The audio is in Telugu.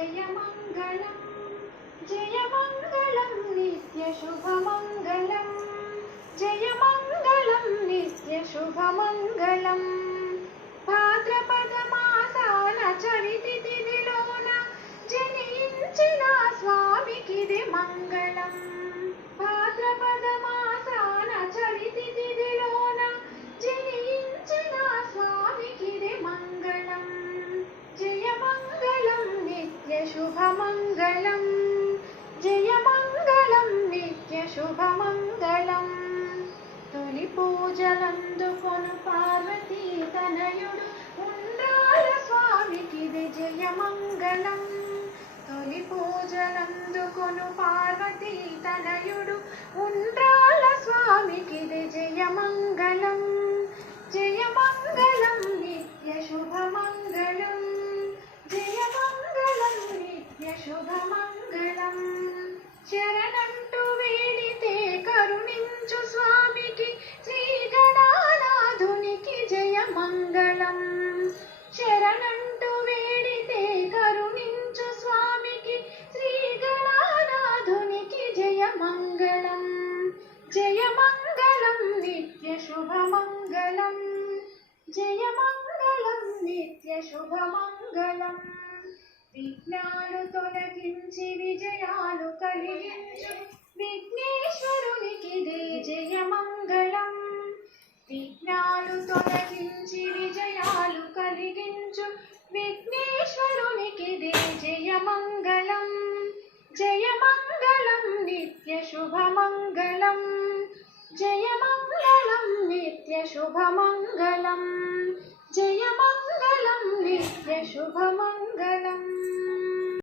जयमङ्गलं जयमङ्गलं नित्यशुभमङ्गलं जयमङ्गलं नित्यशुभमङ्गलं भाद्रपदमासाన చవితి తిథిలోన జనించిన స్వామికిది మంగళం భాద్రపదమాసాన చవితి తిథిలోన జనించిన స్వామికిది మంగళం జయమంగళం నిత్యశుభమంగళం జయమంగళం నిత్యశుభమంగళం తొలి పూజలందుకొను పార్వతీ తనయుడు ఉండ్రాల స్వామికిది జయమంగళం తొలి పూజలందుకొను పార్వతీ తనయుడు ఉండ్రాల స్వామికిది జయమంగళం జయమంగళం నిత్యశుభమంగళం జయమంగళం నిత్యశుభమంగళం శరణంటూ వేడితే కరుణించు స్వామికి శ్రీ గణానాథునికి జయమంగళం శరణంటూ వేడితే కరుణించు స్వామికి శ్రీ గణానాథునికి జయమంగళం జయమంగళం నిత్యశుభమంగళం జయమంగళం నిత్యశుభమంగళం విఘ్నాలు తొలగించి విజయాలు కలిగించు విఘ్నేశ్వరునికిదే జయమంగళం విఘ్నాలు తొలగించి విజయాలు కలిగించు విఘ్నేశ్వరునికిదే జయమంగళం జయమంగళం నిత్యశుభమంగళం జయమంగళం నిత్యశుభమంగళం జయమంగళం నిత్యశుభమంగళం